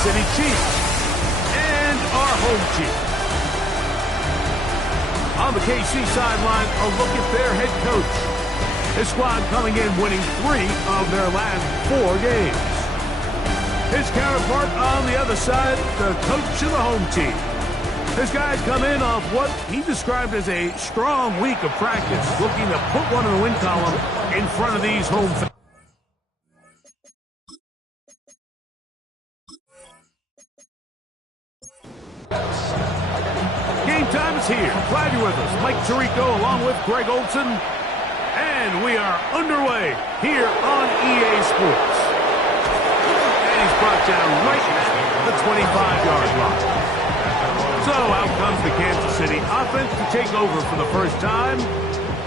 City Chiefs and our home team. On the KC sideline, a look at their head coach. His squad coming in winning 3 of their last 4 games. His counterpart on the other side, the coach of the home team. His guys come in off what he described as a strong week of practice, looking to put one in the win column in front of these home fans. Game time is here. Glad you're with us. Mike Tirico along with Greg Olson. And we are underway here on EA Sports. And he's brought down right at the 25-yard line. So out comes the Kansas City offense to take over for the first time.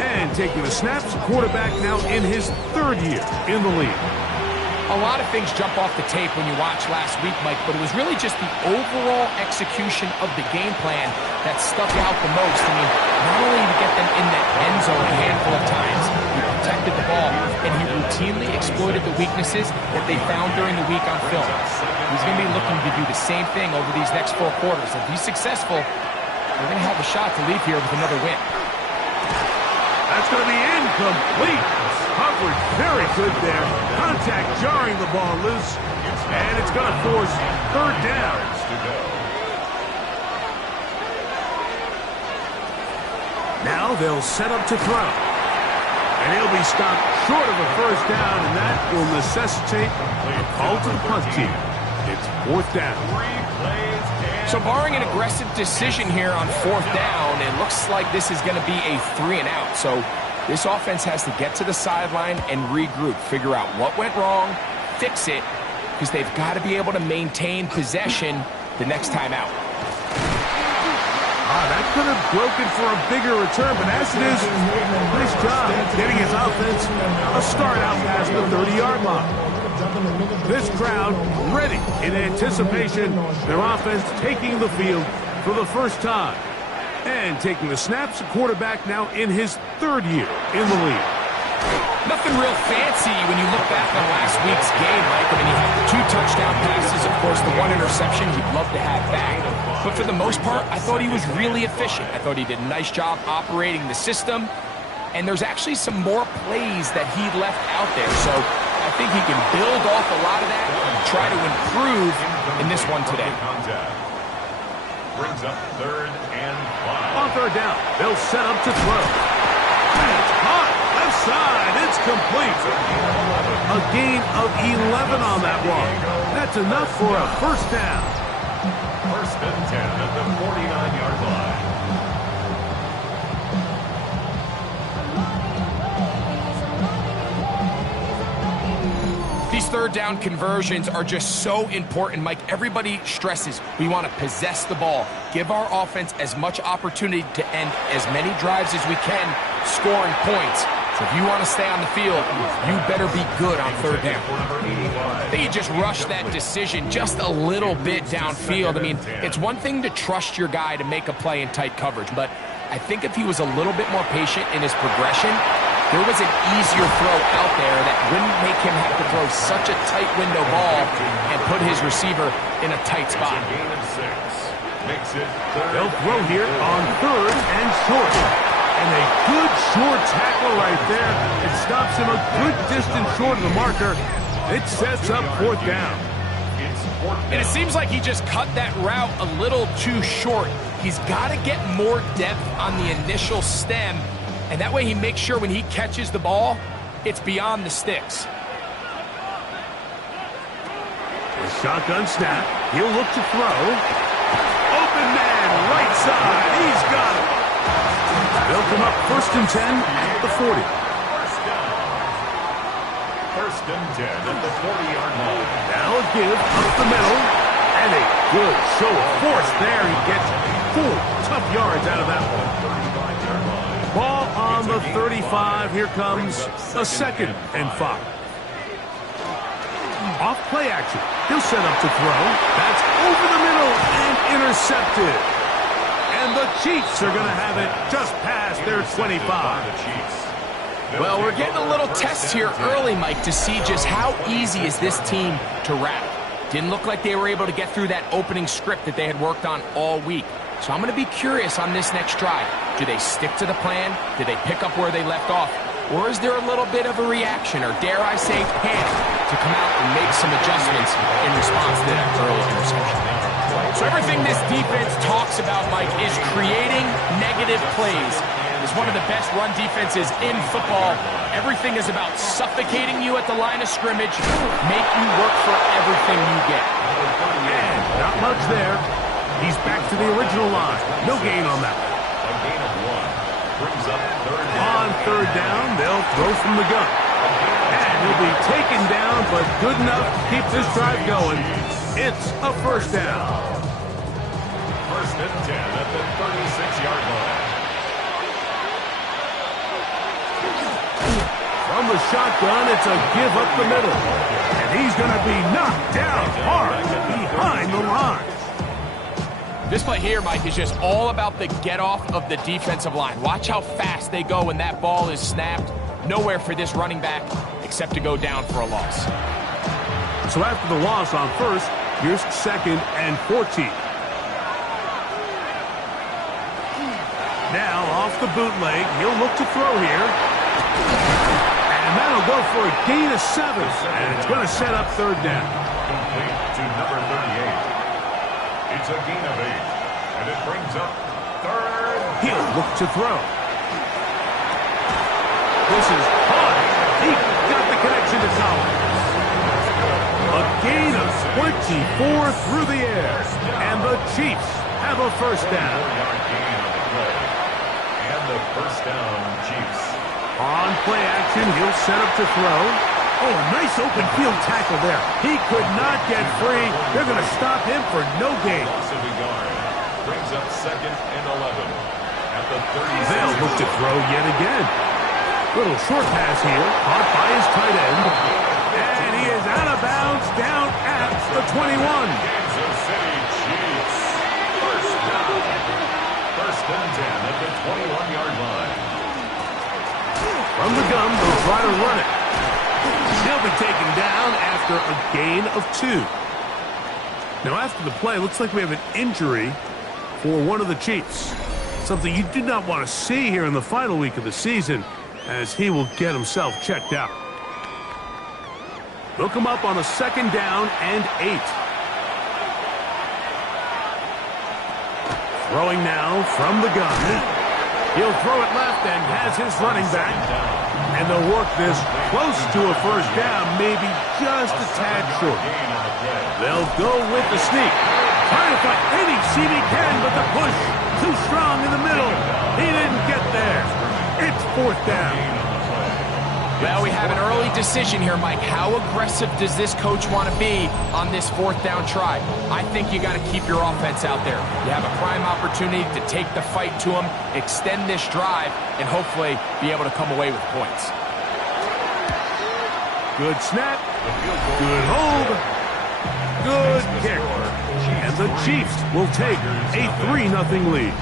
And taking the snaps, quarterback now in his 3rd year in the league. A lot of things jump off the tape when you watch last week, Mike, but it was really just the overall execution of the game plan that stuck out the most. I mean, not only to get them in that end zone a handful of times, he protected the ball, and he routinely exploited the weaknesses that they found during the week on film. He's going to be looking to do the same thing over these next 4 quarters. If he's successful, they're going to have a shot to leave here with another win. That's going to be incomplete. Coverage very good there. Contact jarring the ball loose. And it's going to force 3rd down. Now they'll set up to throw. And he'll be stopped short of a 1st down, and that will necessitate a call to the punt team. It's 4th down. So barring an aggressive decision here on 4th down, it looks like this is going to be a 3 and out. So this offense has to get to the sideline and regroup, figure out what went wrong, fix it, because they've got to be able to maintain possession the next time out. That could have broken for a bigger return, but as it is, nice job getting his offense a start out past the 30-yard line. This crowd ready in anticipation, their offense taking the field for the first time. And taking the snaps, a quarterback now in his 3rd year in the league. Nothing real fancy when you look back on last week's game, Mike. I mean, he had 2 touchdown passes, of course, the 1 interception he'd love to have back. But for the most part, I thought he was really efficient. I thought he did a nice job operating the system. And there's actually some more plays that he left out there. So I think he can build off a lot of that and try to improve in this one today. Brings up 3rd and 5. On 3rd down, they'll set up to throw. And it's hot. Left side. It's complete. A gain of 11 on that one. That's enough for a 1st down. 1st and 10 at the 49-yard line. These 3rd down conversions are just so important, Mike. Everybody stresses we want to possess the ball, give our offense as much opportunity to end as many drives as we can, scoring points. So if you want to stay on the field, you better be good on 3rd down. They just rushed that decision just a little bit downfield. I mean, it's one thing to trust your guy to make a play in tight coverage, but I think if he was a little bit more patient in his progression, there was an easier throw out there that wouldn't make him have to throw such a tight window ball and put his receiver in a tight spot. They'll throw here on 3rd and short. And a good short tackle right there. It stops him a good distance short of the marker. It sets up 4th down. And it seems like he just cut that route a little too short. He's got to get more depth on the initial stem, and that way he makes sure when he catches the ball, it's beyond the sticks. The shotgun snap. He'll look to throw. Open man, right side. He's got it. They'll come up 1st and 10 at the 40. 1st and 10 at the 40-yard line. Now a give up the middle. And a good show of force there. He gets 4 tough yards out of that one. Ball on the 35. Here comes a 2nd and 5. Off play action. He'll set up to throw. That's over the middle and intercepted. And the Chiefs are going to have it just past their 25. Well, we're getting a little test here early, Mike, to see just how easy is this team to wrap. Didn't look like they were able to get through that opening script that they had worked on all week. So I'm going to be curious on this next drive. Do they stick to the plan? Do they pick up where they left off? Or is there a little bit of a reaction, or dare I say panic, to come out and make some adjustments in response to that early interception? So everything this defense talks about, Mike, is creating negative plays. It's one of the best run defenses in football. Everything is about suffocating you at the line of scrimmage, make you work for everything you get. And not much there. He's back to the original line. No gain on that. A gain of 1. Brings up third down. On third down, they'll throw from the gun. And he'll be taken down, but good enough to keep this drive going. It's a first down. First and 10 at the 36-yard line. From the shotgun, it's a give up the middle. And he's going to be knocked down hard behind the line. This play here, Mike, is just all about the get-off of the defensive line. Watch how fast they go when that ball is snapped. Nowhere for this running back except to go down for a loss. So after the loss on first, here's 2nd and 14. Now off the bootleg, he'll look to throw here. And that'll go for a gain of 7. And it's going to set up third down. Complete to number 38. It's a gain of 8, and it brings up third. He'll look to throw. This is high. He got the connection to Collins. A gain of 24 through the air, and the Chiefs have a first down. 4-yard gain on the play, and the first down, Chiefs. On play action, he'll set up to throw. Oh, a nice open field tackle there. He could not get free. They're going to stop him for no gain. Loss of a yard. Brings up 2nd and 11 at the 36. They'll look to throw yet again. Little short pass here, caught by his tight end. And he is out of bounds down at the 21. Kansas City Chiefs. First down. First and 10 at the 21-yard line. From the gun, they'll try to run it. He'll be taken down after a gain of 2. Now, after the play, looks like we have an injury for one of the Chiefs. Something you do not want to see here in the final week of the season, as he will get himself checked out. They'll come up on a 2nd down and 8. Throwing now from the gun. He'll throw it left and has his running back. And they'll work this close to a first down, maybe just a tad short. They'll go with the sneak. Trying to find any seam he can, but the push too strong in the middle. He didn't get there. It's 4th down. Well, we have an early decision here, Mike. How aggressive does this coach want to be on this 4th down try? I think you got to keep your offense out there. You have a prime opportunity to take the fight to them, extend this drive, and hopefully be able to come away with points. Good snap. Good hold. Good kick. And the Chiefs will take a 3-0 lead.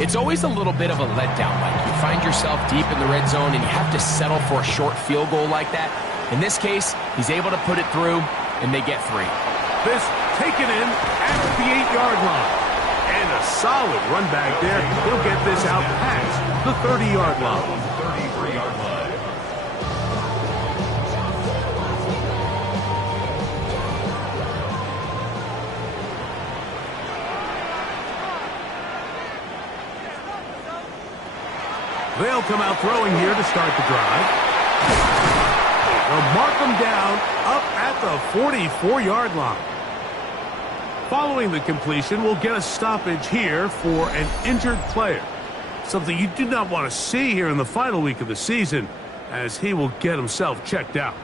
It's always a little bit of a letdown, Mike. You find yourself deep in the red zone and you have to settle for a short field goal like that. In this case, he's able to put it through, and they get 3. This taken in at the 8-yard line. And a solid run back there. He'll get this out past the 30-yard line. 33-yard line. They'll come out throwing here to start the drive. They'll mark them down up at the 44-yard line. Following the completion, we'll get a stoppage here for an injured player. Something you do not want to see here in the final week of the season, as he will get himself checked out.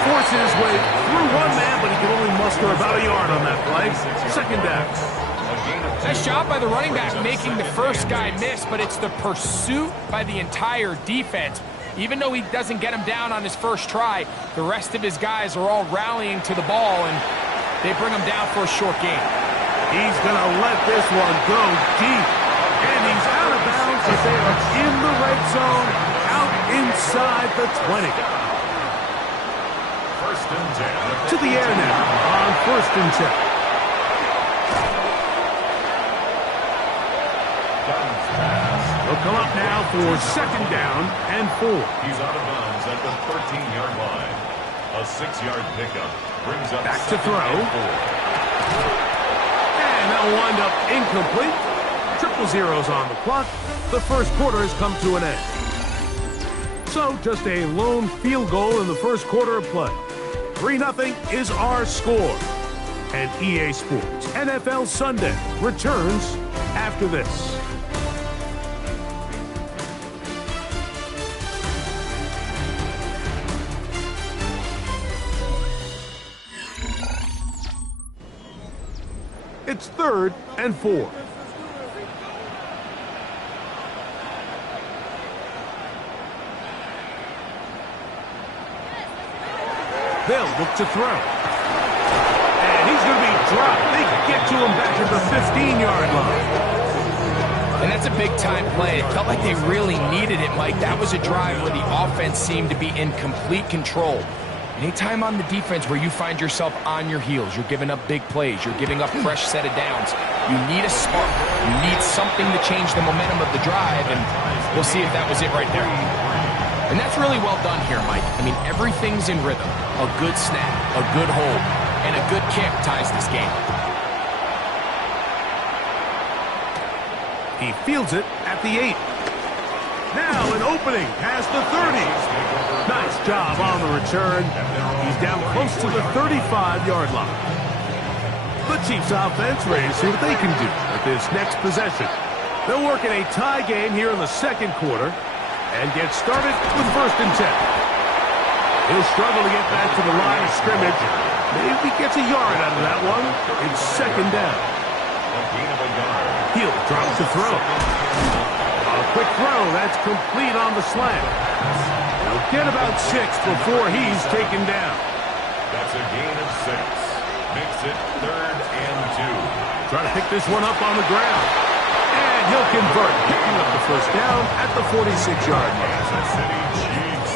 Forces his way through one man, but he can only muster about a yard on that play. 2nd down. Nice job by the running back making the first guy miss, but it's the pursuit by the entire defense. Even though he doesn't get him down on his first try, the rest of his guys are all rallying to the ball, and they bring him down for a short gain. He's going to let this one go deep. inside the 20. First and 10. To the air now on 1st and 10. Bounce pass. They'll come up now for 2nd down and 4. He's out of bounds at the 13-yard line. A 6-yard pickup brings up Back to 2nd throw. and 4. And that'll wind up incomplete. 0-0 on the clock. The first quarter has come to an end. So just a lone field goal in the first quarter of play. 3-0 is our score. And EA Sports NFL Sunday returns after this. It's 3rd and 4. They'll look to throw. And he's going to be dropped. They get to him back at the 15-yard line. And that's a big-time play. It felt like they really needed it, Mike. That was a drive where the offense seemed to be in complete control. Anytime on the defense where you find yourself on your heels, you're giving up big plays, you're giving up fresh set of downs, you need a spark. You need something to change the momentum of the drive, and we'll see if that was it right there. And that's really well done here, Mike. I mean, everything's in rhythm. A good snap, a good hold, and a good kick ties this game. He fields it at the 8. Now an opening past the 30. Nice job on the return. He's down close to the 35-yard line. The Chiefs offense ready to see what they can do with this next possession. They'll work in a tie game here in the second quarter and get started with 1st and 10. He'll struggle to get back to the line of scrimmage. Maybe gets a yard out of that one. It's 2nd down. He'll drop to throw. A quick throw. That's complete on the slant. He'll get about 6 before he's taken down. That's a gain of 6. Makes it 3rd and 2. Trying to pick this one up on the ground. And he'll convert, picking up the first down at the 46-yard line. Kansas City Chiefs.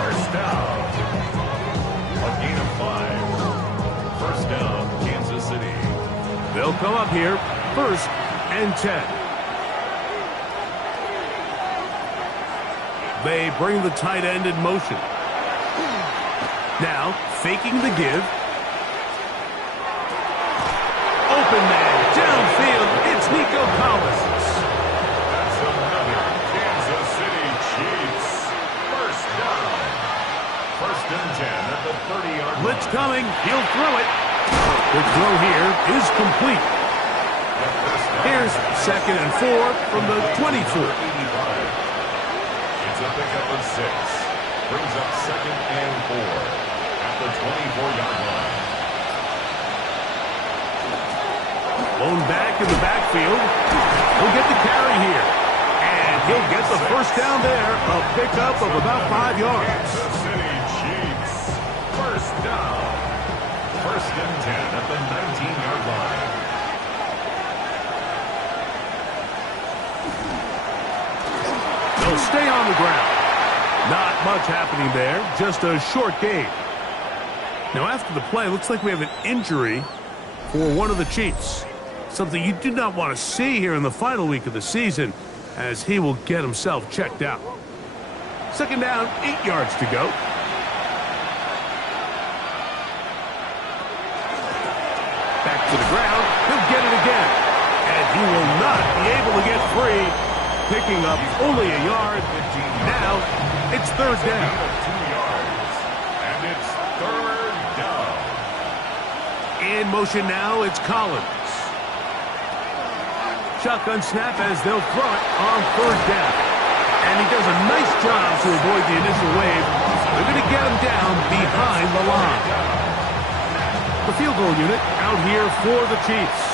First down. A gain of 5. First down, Kansas City. They'll come up here, 1st and 10. They bring the tight end in motion. Now, faking the give. Open man, downfield, it's Nico Collins. That's another Kansas City Chiefs. First down. 1st and 10 at the 30-yard line. Blitz coming, he'll throw it. The throw here is complete. Here's 2nd and 4 from the 24. It's a pickup of 6. Brings up 2nd and 4 at the 24-yard line. Lone back in the backfield. He'll get the carry here. And he'll get the first down there. A pickup of about 5 yards. Kansas City Chiefs. First down. 1st and 10 at the 19-yard line. They'll stay on the ground. Not much happening there. Just a short gain. Now after the play, looks like we have an injury for one of the Chiefs. Something you do not want to see here in the final week of the season, as he will get himself checked out. 2nd down, 8 yards to go. Back to the ground. He'll get it again. And he will not be able to get free. Picking up only a yard. Now, it's 3rd down. 2 yards. And it's 3rd down. In motion now, it's Collins. Shotgun snap as they'll throw it on 3rd down. And he does a nice job to avoid the initial wave. They're going to get him down behind the line. The field goal unit out here for the Chiefs.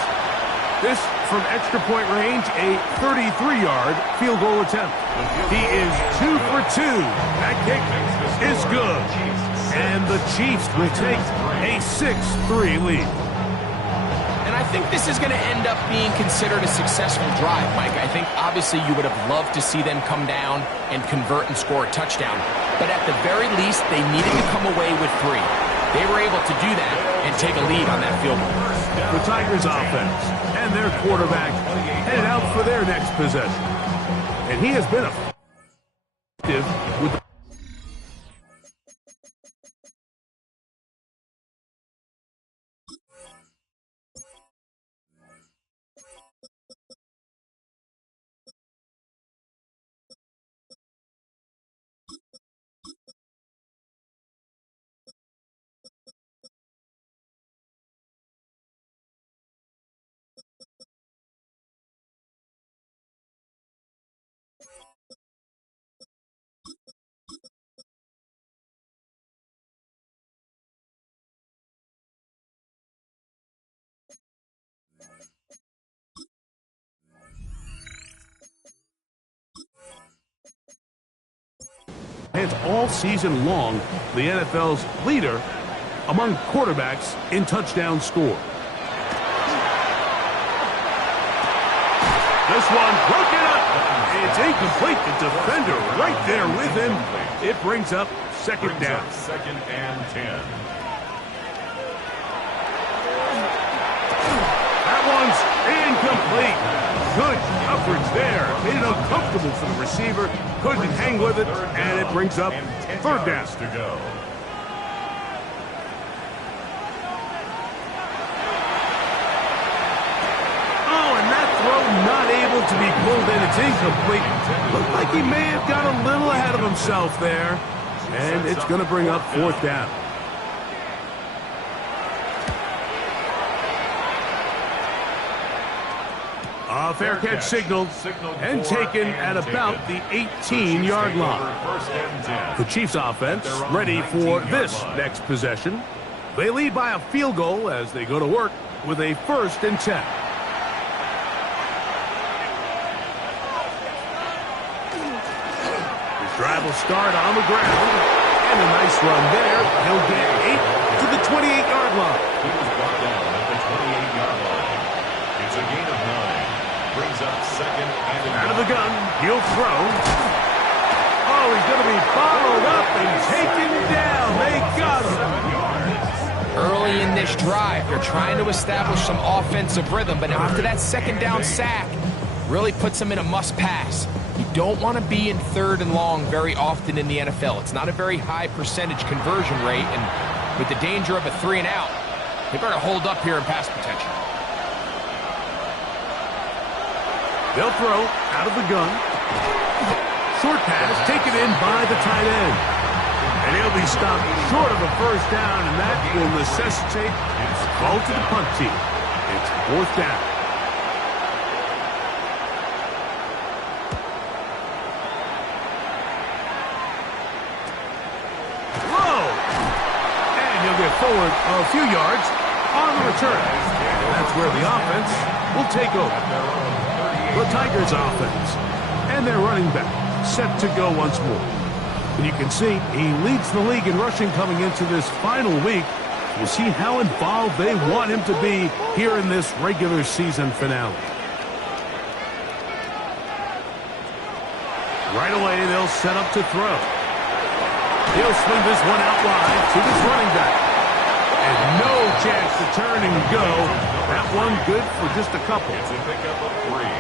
This from extra point range, a 33-yard field goal attempt. He is 2 for 2. That kick is good. And the Chiefs will take a 6-3 lead. And I think this is going to end up being considered a successful drive, Mike. I think obviously you would have loved to see them come down and convert and score a touchdown. But at the very least, they needed to come away with 3. They were able to do that and take a lead on that field goal. The Tigers offense and their quarterback headed out for their next possession. And he has been effective with the It's all season long the NFL's leader among quarterbacks in touchdown score. This one broken up. It's incomplete. The defender right there with him. It brings up second down. Second and 10. That one's incomplete. Good coverage there. Made it uncomfortable for the receiver. Couldn't hang with it, and it brings up third down. To go. Oh, and that throw not able to be pulled in. It's incomplete. Looked like he may have got a little ahead of himself there, and it's going to bring up fourth down. A fair catch signaled and taken at about the 18-yard line. The Chiefs offense ready for this next possession. They lead by a field goal as they go to work with a 1st and 10. His drive will start on the ground. And a nice run there. He'll get 8 to the 28-yard line. He was brought down at the 28-yard line. It's a gain of 9. Brings up second and out of the gun. He'll throw. Oh, he's going to be followed up and taken down. They got him. Early in this drive, they're trying to establish some offensive rhythm, but after that second down sack, really puts them in a must-pass. You don't want to be in 3rd and long very often in the NFL. It's not a very high percentage conversion rate, and with the danger of a 3 and out, they better hold up here in pass protection. They'll throw out of the gun. Short pass taken in by the tight end. And he'll be stopped short of a first down, and that will necessitate a call to the punt team. It's 4th down. Whoa! And he'll get forward a few yards on the return. That's where the offense will take over. The Tigers offense and their running back set to go once more. And you can see he leads the league in rushing coming into this final week. We'll see how involved they want him to be here in this regular season finale. Right away, they'll set up to throw. He'll swing this one out wide to this running back. And no chance to turn and go. That one good for just a couple. It's a pickup of 3.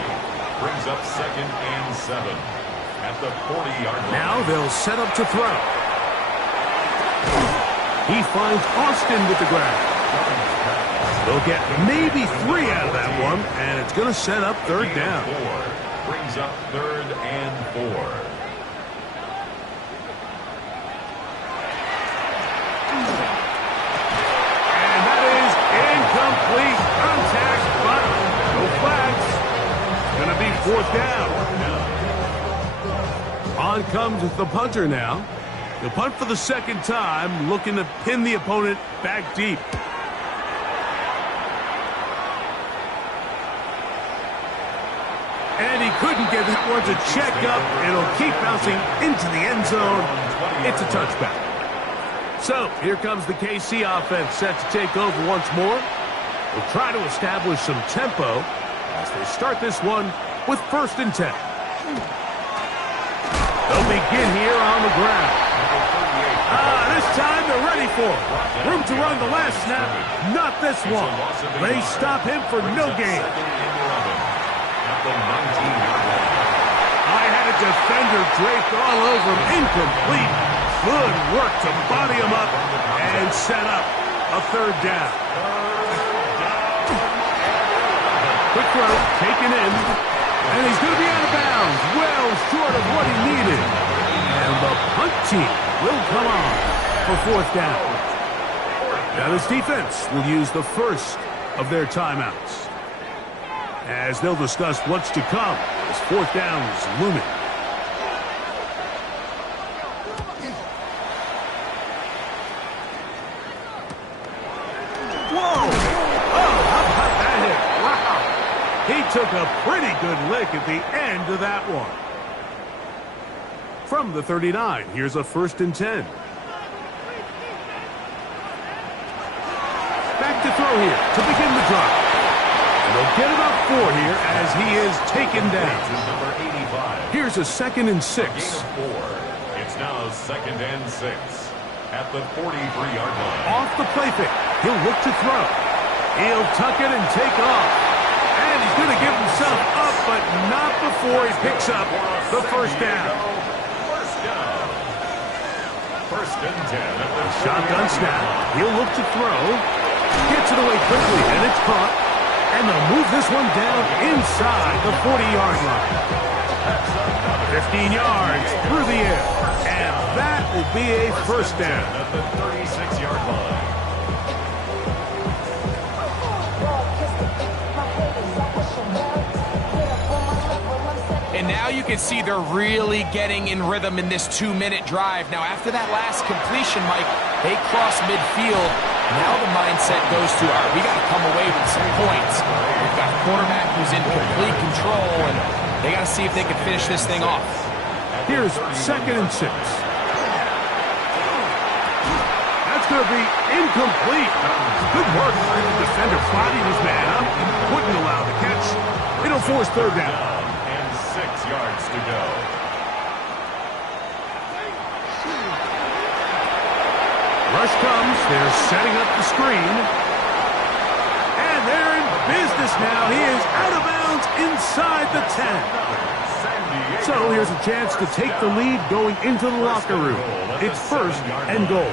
Brings up second and 7 at the 40-yard line. Now they'll set up to throw. He finds Austin with the grab. They'll get maybe 3 out of that one, and it's going to set up 3rd down. 4 brings up 3rd and 4. And that is incomplete. Contact, but no flags. It's going to be 4th down. On comes the punter now. The punt for the 2nd time, looking to pin the opponent back deep. And he couldn't get that one to check up. It'll keep bouncing into the end zone. It's a touchback. So here comes the KC offense set to take over once more. will try to establish some tempo as they start this one with 1st and 10. They'll begin here on the ground. This time they're ready for it. Room to run the last snap, not this one. They stop him for no gain. I had a defender draped all over him. Incomplete. Good work to body him up and set up a 3rd down. Quick throw, taken in, and he's going to be out of bounds, well short of what he needed. And the punt team will come on for 4th down. Now this defense will use the first of their timeouts, as they'll discuss what's to come as 4th down is looming. Whoa! Oh, how about that hit? Wow! He took a pretty good lick at the end of that one. From the 39, here's a 1st and 10. Back to throw here to begin the drive. And they'll get about 4 here as he is taken down. Here's a 2nd and 6. It's now 2nd and 6 at the 43-yard line. Off the play fake, he'll look to throw. He'll tuck it and take off. And he's going to give himself up, but not before he picks up the 1st down. 1st and 10 at the shotgun snap. He'll look to throw. Gets it away quickly, and it's caught. And they'll move this one down inside the 40-yard line. 15 yards through the air. And that will be a 1st down. At the 36-yard line. And now you can see they're really getting in rhythm in this 2-minute drive. Now, after that last completion, Mike, they cross midfield. Now the mindset goes to, all right, we got to come away with some points. We've got a quarterback who's in complete control, and they got to see if they can finish this thing off. Here's 2nd and 6. That's going to be incomplete. Good work. The defender bodied his man up, wouldn't allow the catch. It'll force 3rd down. 6 yards to go. Rush comes. They're setting up the screen. And they're in business now. He is out of bounds inside the 10. So here's a chance to take the lead going into the locker room. It's 1st and goal.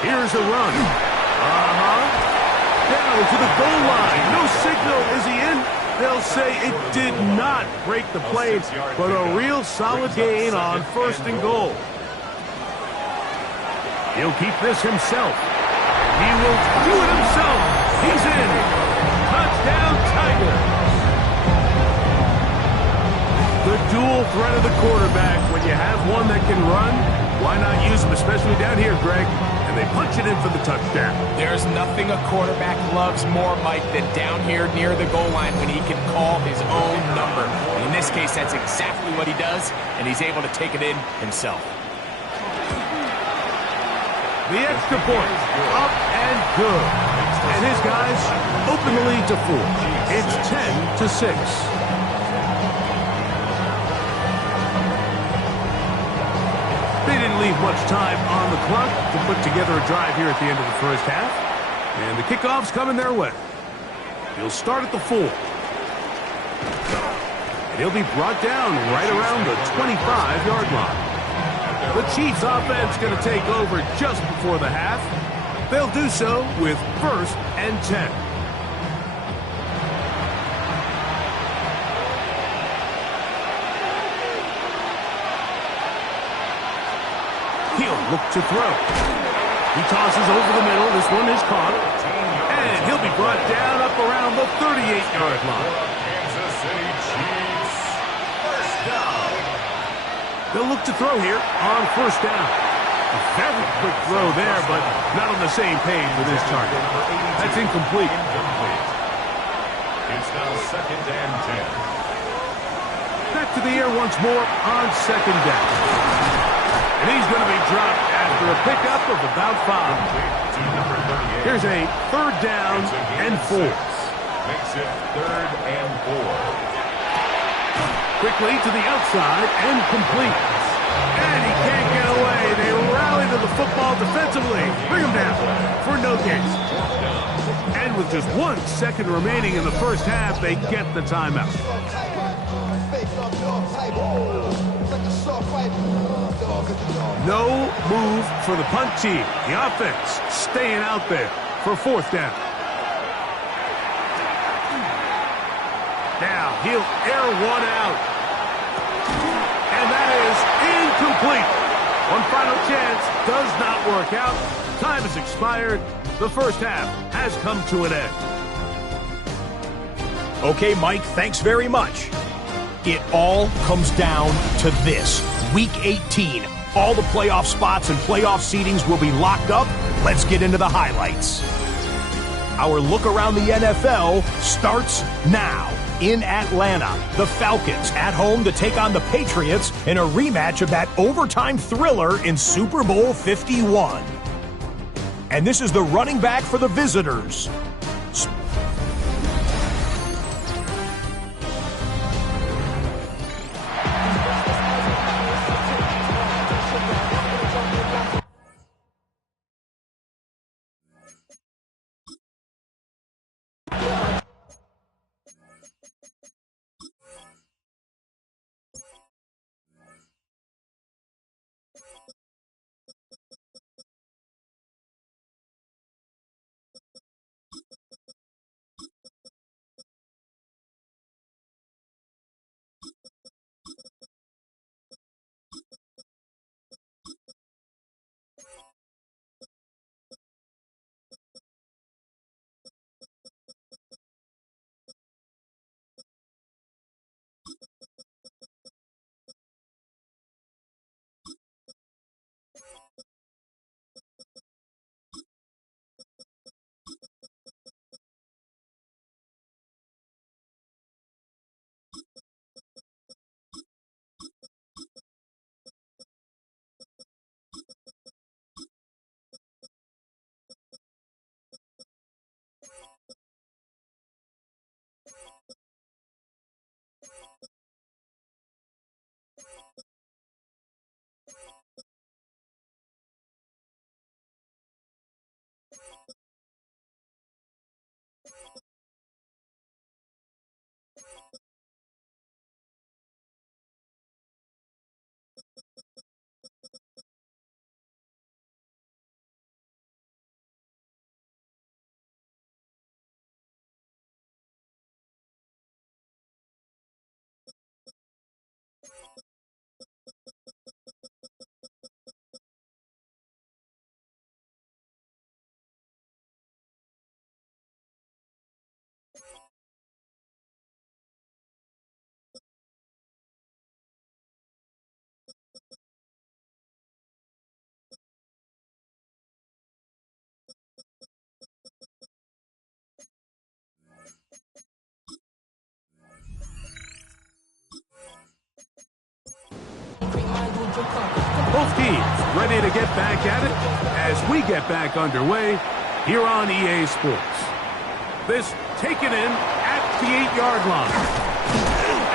Here's a run. Down to the goal line. No signal. Is he in? They'll say it did not break the play, but a real solid gain on 1st and goal. He'll keep this himself. He will do it himself. He's in. Touchdown, Tigers. The dual threat of the quarterback. When you have one that can run, why not use him, especially down here, Greg? And they punch it in for the touchdown. There's nothing a quarterback loves more, Mike, than down here near the goal line when he can call his own number. And in this case, that's exactly what he does, and he's able to take it in himself. The extra point, up and good. And his guys open the lead to 4. It's 10-6. They didn't leave much time on the clock to put together a drive here at the end of the 1st half. And the kickoff's coming their way. He'll start at the 4. And he'll be brought down right around the 25-yard line. The Chiefs offense going to take over just before the half. They'll do so with 1st and 10. He'll look to throw. He tosses over the middle. This one is caught. And he'll be brought down up around the 38-yard line. Kansas City Chiefs. 1st down. They'll look to throw here on 1st down. A very quick throw there, but not on the same page with his target. That's incomplete. It's now 2nd and 10. Back to the air once more on 2nd down. And he's going to be dropped after a pickup of about 5. Here's a 3rd down and 4. Makes it 3rd and 4. Quickly to the outside and complete. And he can't get away. They rally to the football defensively. Bring him down for no gain. And with just 1 second remaining in the first half, they get the timeout. No move for the punt team. The offense staying out there for 4th down. Now he'll air one out. And that is incomplete. One final chance does not work out. Time has expired. The first half has come to an end. Okay, Mike, thanks very much. It all comes down to this. Week 18. All the playoff spots and playoff seedings will be locked up. Let's get into the highlights. Our look around the NFL starts now. In Atlanta, the Falcons at home to take on the Patriots in a rematch of that overtime thriller in Super Bowl 51. And this is the running back for the visitors. Both teams ready to get back at it as we get back underway here on EA Sports. This taken in at the 8-yard line.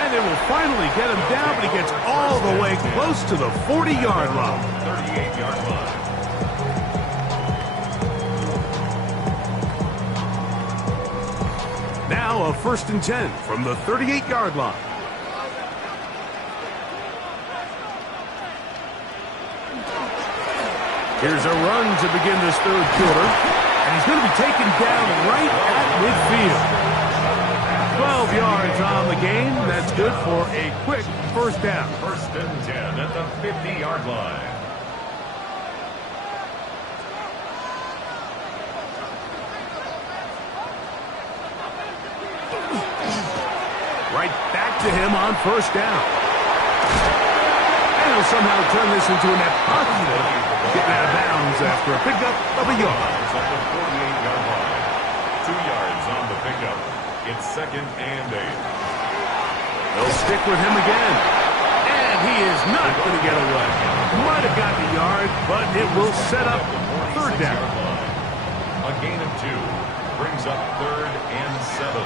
And they will finally get him down, but he gets all the way close to the 40-yard line. 38-yard line. Now a 1st and 10 from the 38-yard line. Here's a run to begin this 3rd quarter. And he's going to be taken down right at midfield. 12 yards on the game. That's good for a quick 1st down. 1st and 10 at the 50-yard line. Right back to him on 1st down. And he'll somehow turn this into a net positive. Getting out of bounds after a pickup of a yard. At the 48-yard line. 2 yards on the pickup. It's 2nd and 8. They'll stick with him again. And And he is not going to get away. Might have gotten a yard, but it will set up third down. A gain of 2 brings up 3rd and 7.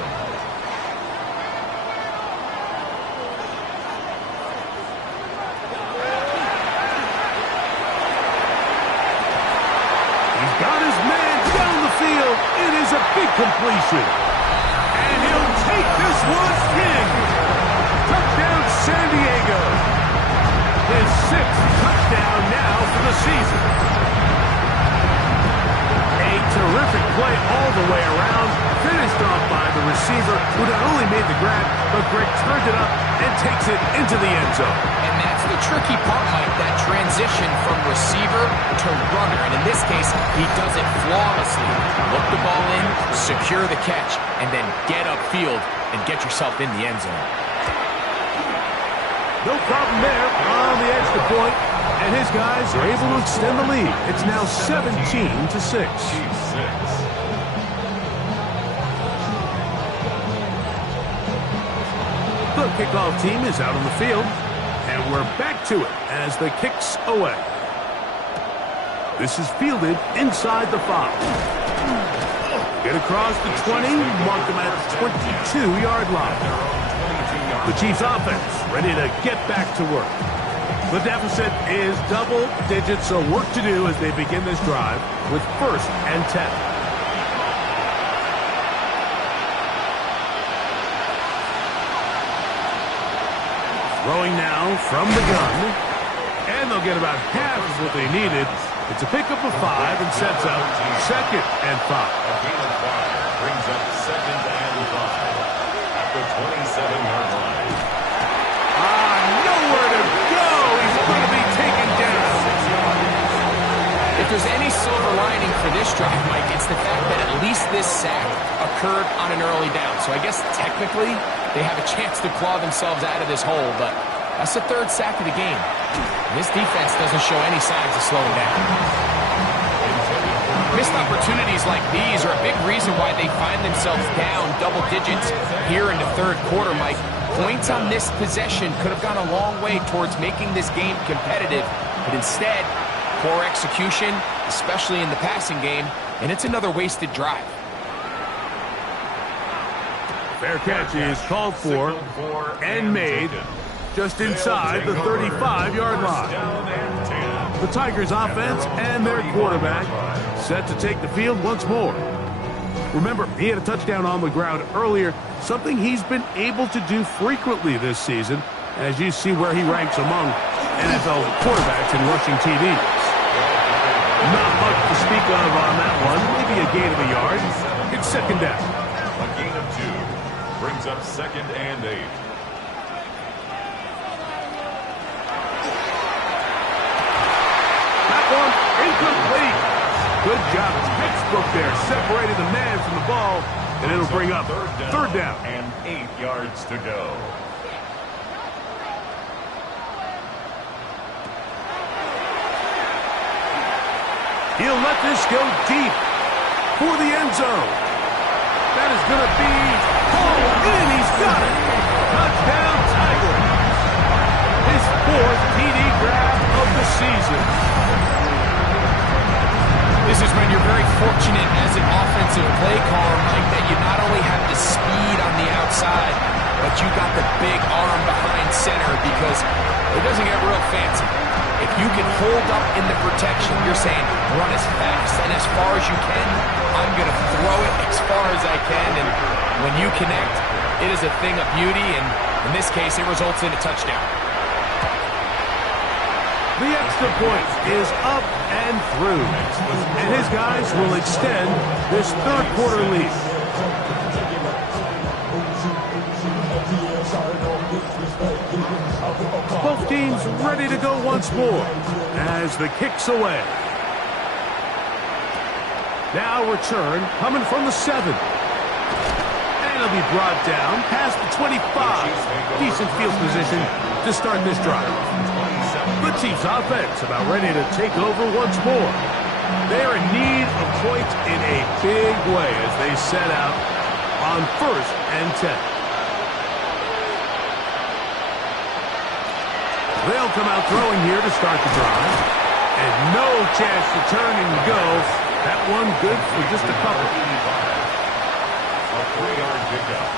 Got his man down the field. It is a big completion. And he'll take this one in. Touchdown, San Diego. His 6th touchdown now for the season. A terrific play all the way around. Finished off by the receiver, who not only made the grab, but Greg turned it up and takes it into the end zone. And that's the tricky part, Mike, that transition from receiver to runner. And in this case, he does it flawlessly. Look the ball in, secure the catch, and then get upfield and get yourself in the end zone. No problem there on the extra point, and his guys are able to extend the lead. It's now 17-6. The kickoff team is out on the field, and we're back to it as the kick's away. This is fielded inside the 5. Get across the 20, mark them at the 22-yard line. The Chiefs offense ready to get back to work. The deficit is double digits, so work to do as they begin this drive with 1st and 10. Throwing now from the gun, and they'll get about half of what they needed. It's a pickup of 5 and sets up 2nd and 5. A gain of 5 brings up 2nd and 5 at the 27-yard line. Nowhere to go. He's going to be taken down. If there's any silver lining for this drive, Mike, it's the fact that at least this sack occurred on an early down. So I guess technically they have a chance to claw themselves out of this hole, but that's the 3rd sack of the game. This defense doesn't show any signs of slowing down. Missed opportunities like these are a big reason why they find themselves down double digits here in the 3rd quarter, Mike. Points on this possession could have gone a long way towards making this game competitive, but instead, poor execution, especially in the passing game, and it's another wasted drive. Fair catch is called for and made just inside the 35-yard line. The Tigers offense and their quarterback set to take the field once more. Remember, he had a touchdown on the ground earlier, something he's been able to do frequently this season, as you see where he ranks among NFL quarterbacks in rushing TDs. Not much to speak of on that one, maybe a gain of a yard. It's 2nd down. A gain of 2 brings up 2nd and 8. That one incomplete. Good job. Textbook there. Separated the man from the ball, and it'll bring up 3rd down. And 8 yards to go. He'll let this go deep for the end zone. That is going to be hauled in. He's got it. Touchdown, Tigers. His 4th TD grab of the season. This is when you're very fortunate as an offensive play caller, Mike, that you not only have the speed on the outside, but you got the big arm behind center, because it doesn't get real fancy. If you can hold up in the protection, you're saying run as fast and as far as you can. I'm going to throw it as far as I can, and when you connect, it is a thing of beauty, and in this case, it results in a touchdown. The extra point is up and through, and his guys will extend this 3rd quarter lead. Both teams ready to go once more as the kick's away. Now return coming from the 7. And it'll be brought down past the 25. Decent field position to start this drive. The Chiefs offense about ready to take over once more. They're in need of points in a big way as they set out on 1st and 10. They'll come out throwing here to start the drive. And no chance to turn and go. That one good for just a couple. A 3-yard pickup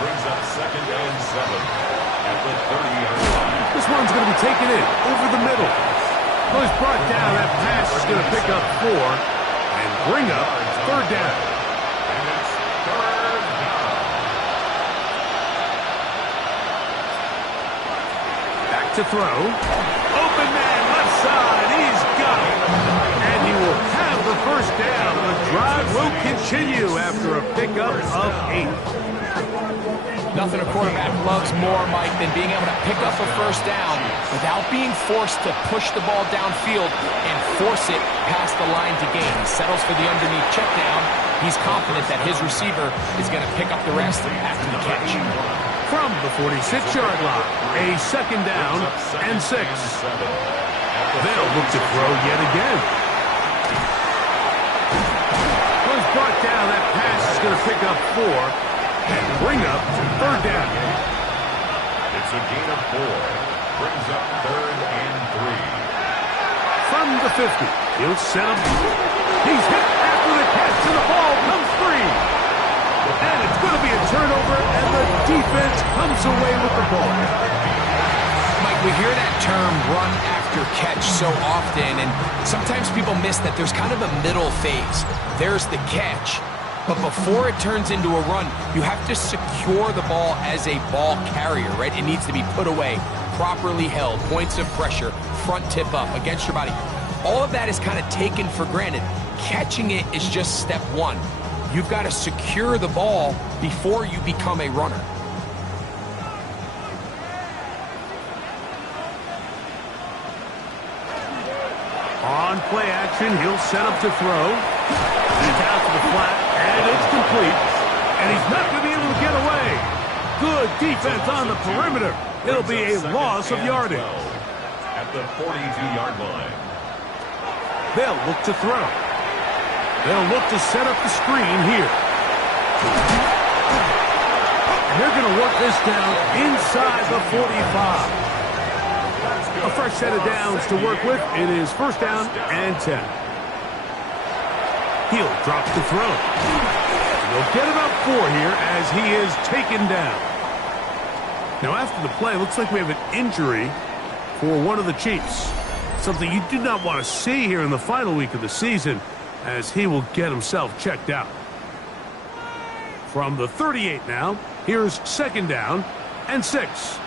brings up 2nd and 7 at the 30-yard line. This one's going to be taken in over the middle. Well, it's brought down. That pass is going to pick up 4 and bring up 3rd down. And it's 3rd down. Back to throw. Open man, left side. He's got it. And he will have the 1st down. The drive will continue after a pickup of 8. Nothing a quarterback loves more, Mike, than being able to pick up a 1st down without being forced to push the ball downfield and force it past the line to gain. He settles for the underneath check down. He's confident that his receiver is going to pick up the rest after the catch. From the 46-yard line, a 2nd down and 6. They'll look to throw yet again. Was brought down. That pass is going to pick up 4 and bring up 3rd down. It's a gain of 4. Brings up 3rd and 3. From the 50, he'll set him. He's hit after the catch, and the ball comes free. And it's going to be a turnover, and the defense comes away with the ball. Mike, we hear that term run after catch so often, and sometimes people miss that there's kind of a middle phase. There's the catch. But before it turns into a run, you have to secure the ball as a ball carrier, right? It needs to be put away, properly held, points of pressure, front tip up against your body. All of that is kind of taken for granted. Catching it is just step 1. You've got to secure the ball before you become a runner. On play action, he'll set up to throw. It's out to the flat, and it's complete. And he's not going to be able to get away. Good defense on the perimeter. It'll be a loss of yardage. At the 42-yard line. They'll look to throw. They'll look to set up the screen here. And they're going to work this down inside the 45. A fresh set of downs to work with. It is 1st down and 10. He'll drop the throw. He'll get about 4 here as he is taken down. Now after the play, looks like we have an injury for one of the Chiefs. Something you do not want to see here in the final week of the season, as he will get himself checked out. From the 38 now, here's 2nd down and 6.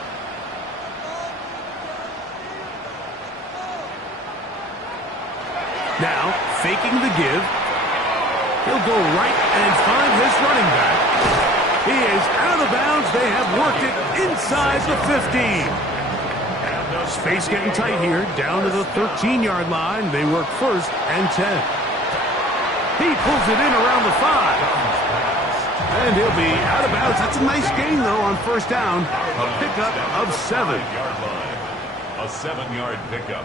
Now, faking the give. He'll go right and find his running back. He is out of bounds. They have worked it inside the 15. Space getting tight here. Down to the 13-yard line. They work 1st and 10. He pulls it in around the 5. And he'll be out of bounds. That's a nice gain, though, on 1st down. A pickup of 7. A 7-yard pickup.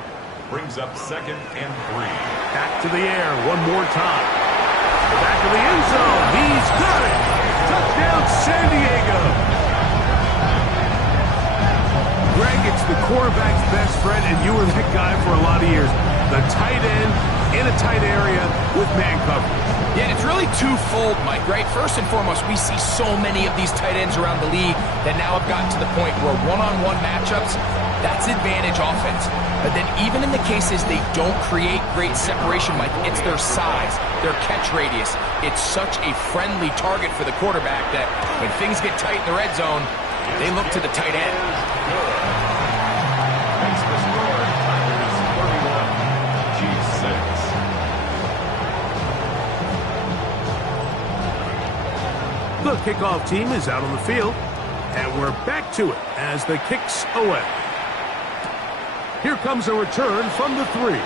Brings up 2nd and 3. Back to the air one more time. Back to the end zone. He's got it. Touchdown, San Diego. Greg, it's the quarterback's best friend, and you were that guy for a lot of years. The tight end in a tight area with man coverage. Yeah, and it's really twofold, Mike, right? First and foremost, we see so many of these tight ends around the league that now have gotten to the point where one-on-one matchups, that's advantage offense. But then even in the cases they don't create great separation, Mike, it's their size, their catch radius. It's such a friendly target for the quarterback that when things get tight in the red zone, they look to the tight end. Makes the score. Tigers 31, Chiefs 6. The kickoff team is out on the field, and we're back to it as the kicks away. Here comes a return from the 3.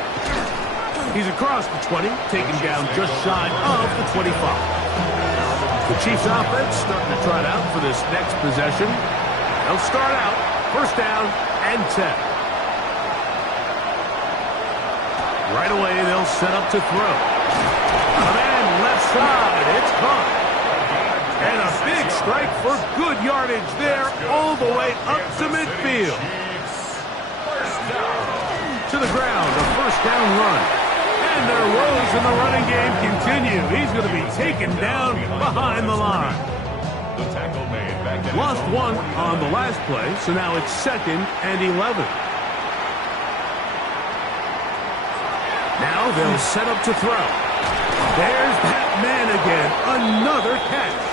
He's across the 20, taken down just shy of the 25. The Chiefs offense starting to trot out for this next possession. They'll start out 1st down and 10. Right away, they'll set up to throw. A man left side, it's caught. And a big strike for good yardage there all the way up to midfield. to the ground, a first down run. And their woes in the running game continue. He's going to be taken down behind the line. The tackle made back at Lost one on the last play, so now it's 2nd and 11. Now they'll set up to throw. There's that man again, another catch.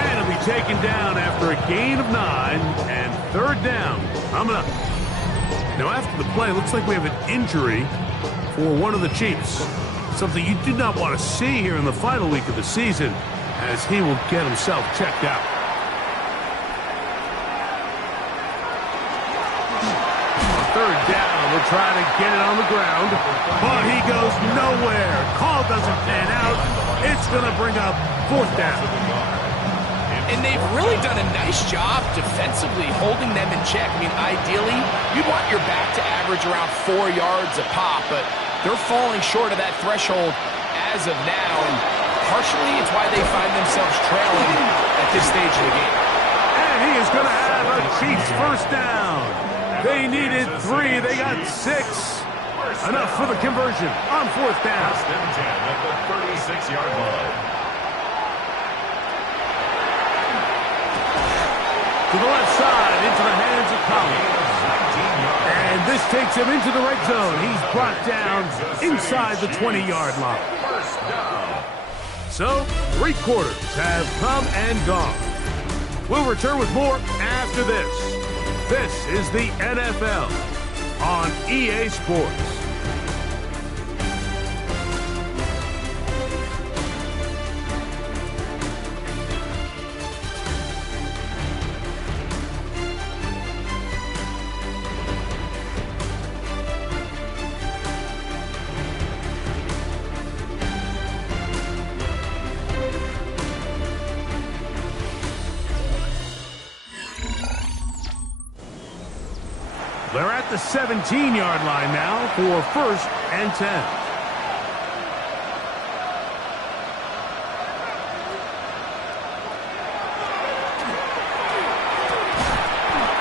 And he'll be taken down after a gain of 9 and 3rd down. Coming up. Now after the play, it looks like we have an injury for one of the Chiefs. Something you do not want to see here in the final week of the season, as he will get himself checked out. Third down, they'll try to get it on the ground, but he goes nowhere. Call doesn't pan out. It's going to bring up 4th down. And they've really done a nice job defensively holding them in check. I mean, ideally, you'd want your back to average around 4 yards a pop, but they're falling short of that threshold as of now, and partially it's why they find themselves trailing at this stage of the game. And he is going to have a Chiefs first down. They needed 3, they got 6. Enough for the conversion on 4th down. 1st and 10 at the 36-yard line. To the left side, into the hands of Collins. And this takes him into the red zone. He's brought down inside the 20-yard line. First down. So, 3 quarters have come and gone. We'll return with more after this. This is the NFL on EA Sports. They're at the 17-yard line now for 1st and 10.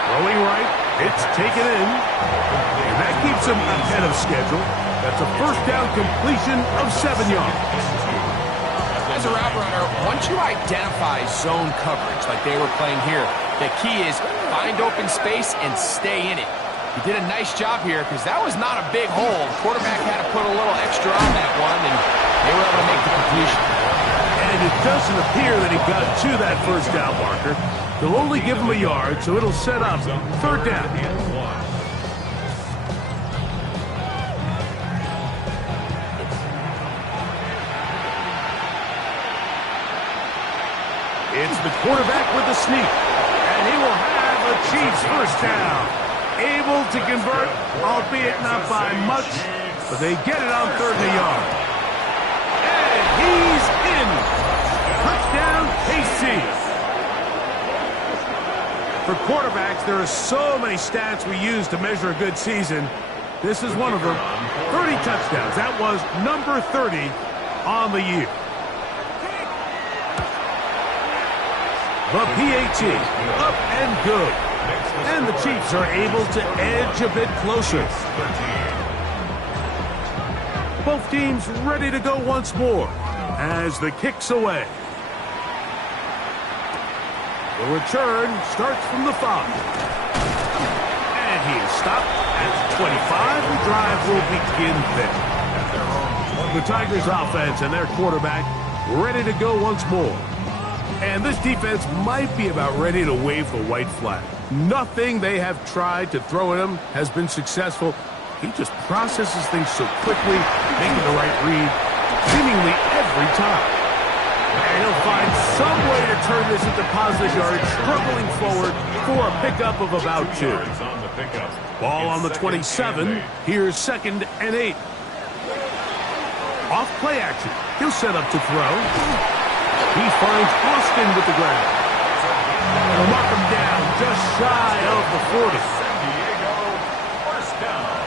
Throwing right, it's taken in, and that keeps him ahead of schedule. That's a first down completion of 7 yards. As a route runner, once you identify zone coverage like they were playing here, the key is find open space and stay in it. He did a nice job here because that was not a big hole. The quarterback had to put a little extra on that one, and they were able to make the completion. And it doesn't appear that he got to that first down marker. They'll only give him a yard, so it'll set up 3rd down. It's the quarterback with the sneak, and he will have a Chiefs first down. Able to convert, albeit not by much, but they get it on 3rd and a yard. And he's in. Touchdown, KC. For quarterbacks, there are so many stats we use to measure a good season. This is one of them. 30 touchdowns. That was number 30 on the year. The PAT, up and good. And the Chiefs are able to edge a bit closer. Both teams ready to go once more as the kick's away. The return starts from the 5. And he is stopped at the 25. The drive will begin there. The Tigers offense and their quarterback ready to go once more. And this defense might be about ready to wave the white flag. Nothing they have tried to throw at him has been successful. He just processes things so quickly, making the right read seemingly every time. And he'll find some way to turn this into positive yardage, struggling forward for a pickup of about 2. Ball on the 27. Here's 2nd and 8. Off play action. He'll set up to throw. He finds Austin with the ground. They'll mark him down just shy of the 40. San Diego, first down.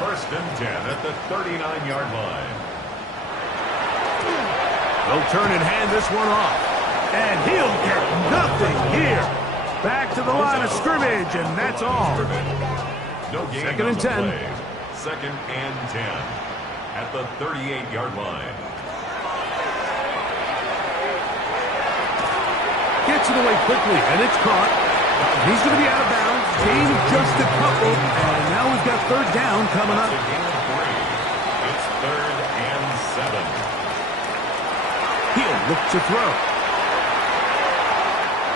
1st and 10 at the 39-yard line. They'll turn and hand this one off. And he'll get nothing here. Back to the line of scrimmage, and that's all. No gain Second on and the 10. play. Second and 10 at the 38-yard line. Gets it away quickly, and it's caught. He's going to be out of bounds. Gain of just a couple, and now we've got third down coming up. It's a gain of 3. It's third and 7. He'll look to throw.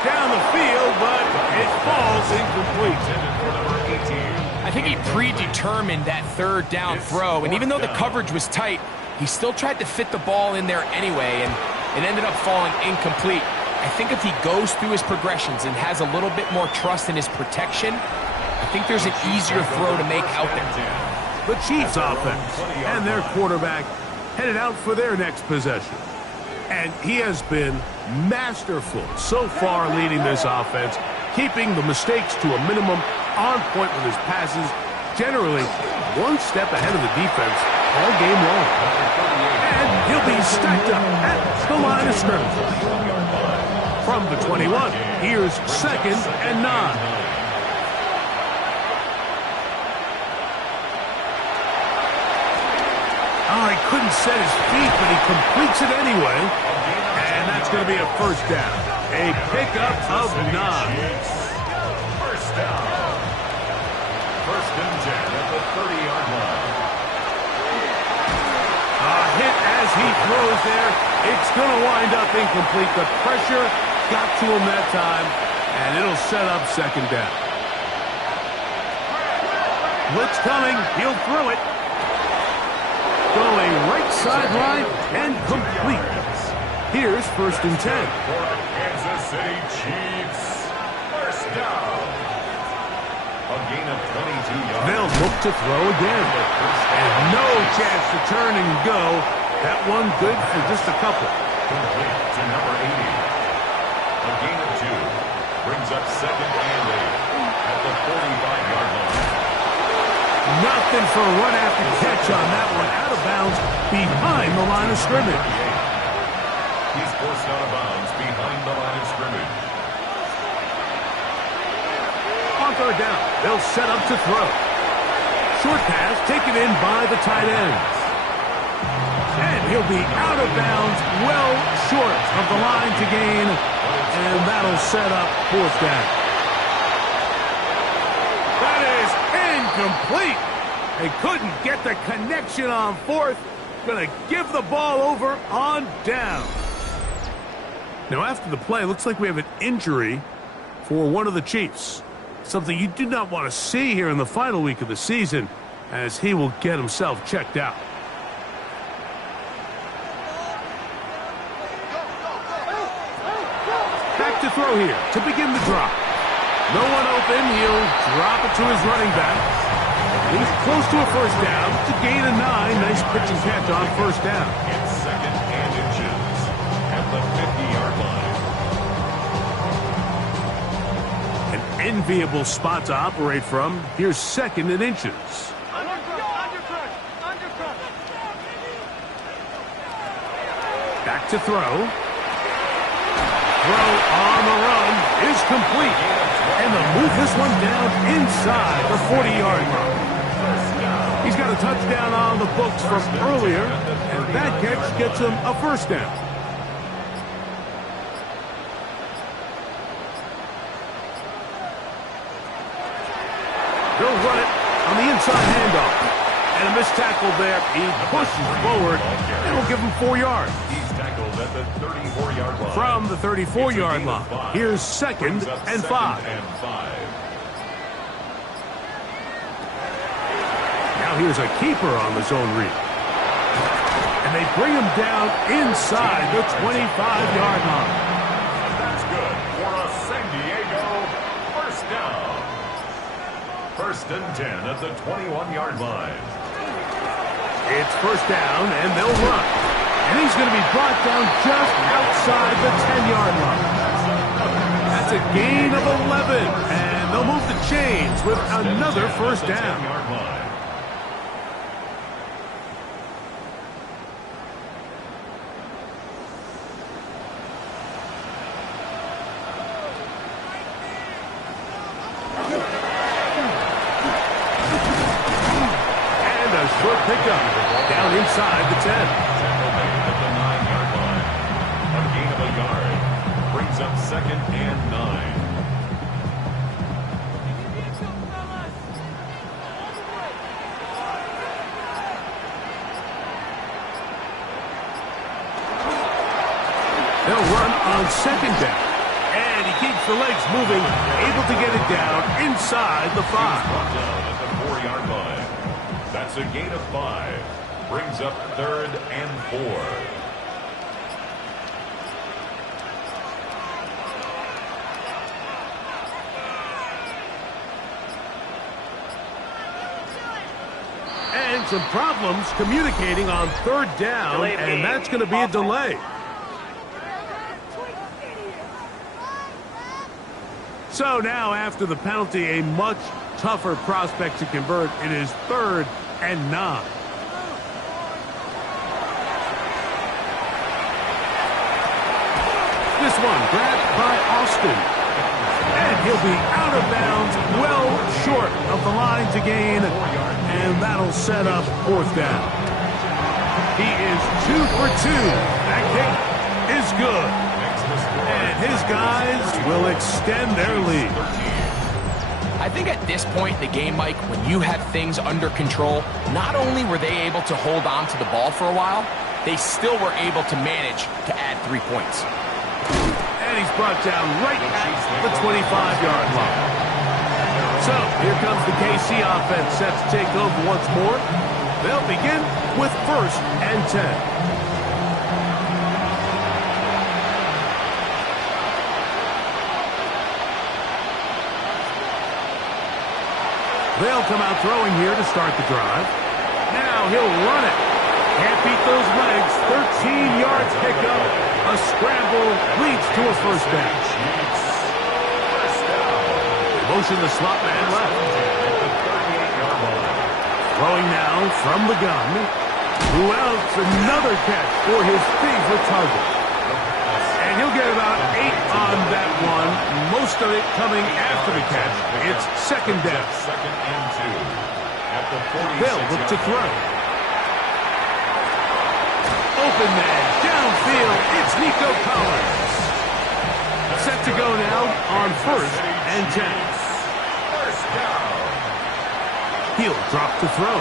Down the field, but it falls incomplete. Intended for number 18. I think he predetermined that third down throw, and even though the coverage was tight, he still tried to fit the ball in there anyway, and it ended up falling incomplete. I think if he goes through his progressions and has a little bit more trust in his protection, I think there's an easier throw to make out there. The Chiefs offense and their quarterback headed out for their next possession. And he has been masterful so far leading this offense, keeping the mistakes to a minimum, on point with his passes, generally one step ahead of the defense all game long. And he'll be stacked up at the line of scrimmage. From the 21, here's second and 9. Oh, he couldn't set his feet, but he completes it anyway. And that's going to be a first down. A pickup of 9. First down. First and 10 at the 30-yard line. A hit as he throws there. It's going to wind up incomplete. The pressure got to him that time, and it'll set up second down. Blitz coming. He'll throw it. Going right sideline and complete. Here's first and 10. For the Kansas City Chiefs. First down. A gain of 22 yards. They'll look to throw again. And no chance to turn and go. That one good for just a couple. Complete to number 80. A gain of 2. Brings up second and 8 at the 45-yard line. Nothing for a run after catch on that one. Out of bounds behind the line of scrimmage. He's forced out of bounds behind the line of scrimmage. On third down, they'll set up to throw. Short pass taken in by the tight end. And he'll be out of bounds, well short of the line to gain. And that'll set up fourth down. That is incomplete. They couldn't get the connection on fourth. Going to give the ball over on down. Now after the play, looks like we have an injury for one of the Chiefs. Something you do not want to see here in the final week of the season, as he will get himself checked out. Back to throw here to begin the drop. No one open. He'll drop it to his running back. He's close to a first down. To gain a 9. Nice pitch and catch on first down. It's second and inches at the 50-yard line. An enviable spot to operate from. Here's second and inches. Back to throw. Throw on the run is complete. And they'll move this one down inside the 40-yard line. He's got a touchdown on the books from earlier, and that catch gets him a first down. They'll run it on the inside handoff. And a missed tackle there. He pushes forward, and will give him 4 yards. He's tackled at the 34-yard line. From the 34-yard line, here's second and 5. Now here's a keeper on the zone read. And they bring him down inside the 25-yard line. That's good for a San Diego first down. First and 10 at the 21-yard line. It's first down, and they'll run. And he's going to be brought down just outside the 10-yard line. That's a gain of 11, and they'll move the chains with another first down. 10-yard line. pickup. Down inside the 10. Tackle made at the 9-yard line. A gain of a yard. Brings up 2nd and 9. They'll run on 2nd down. And he keeps the legs moving, able to get it down inside the 5. Brought down at the 4-yard line. That's a gain of 5. Brings up 3rd and 4. And some problems communicating on 3rd down, and that's going to be a delay. So now, after the penalty, a much tougher prospect to convert. It is 3rd and 9. This one grabbed by Austin. And he'll be out of bounds, well short of the line to gain. And that'll set up 4th down. He is 2 for 2. That kick is good. And his guys will extend their lead. I think at this point in the game, Mike, when you have things under control, not only were they able to hold on to the ball for a while, they still were able to manage to add 3 points. And he's brought down right at the 25-yard line. So here comes the KC offense set to take over once more. They'll begin with 1st and 10. They'll come out throwing here to start the drive. Now he'll run it. Can't beat those legs. 13 yards pickup. A scramble leads to a 1st down. Motion the slot man left. Throwing now from the gun. Who else? Another catch for his favorite target. And he'll get about 8 on that one. Most of it coming after the catch. It's 2nd down. 2nd and 2. At the 46. They'll look to throw. Open man, downfield, it's Nico Collins. Set to go now on 1st and 10. 1st down. He'll drop to throw.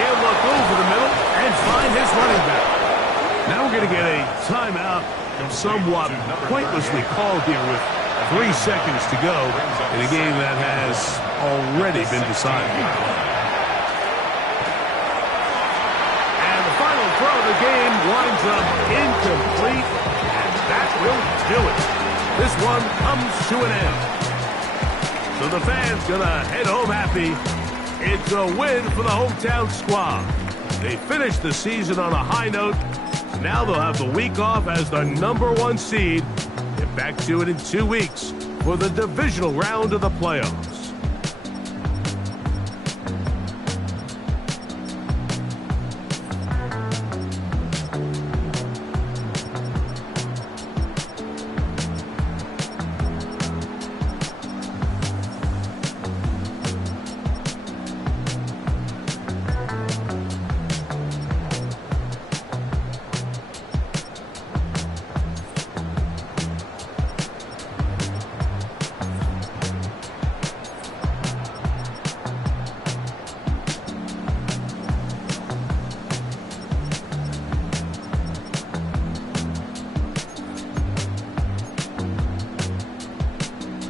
He'll look over the middle and find his running back. Now we're going to get a timeout, somewhat pointlessly called here with 3 seconds to go in a game that has already been decided. And the final throw of the game winds up incomplete, and that will do it. This one comes to an end. So the fans gonna head home happy. It's a win for the hometown squad. They finished the season on a high note. Now they'll have the week off as the #1 seed. Get back to it in 2 weeks for the divisional round of the playoffs.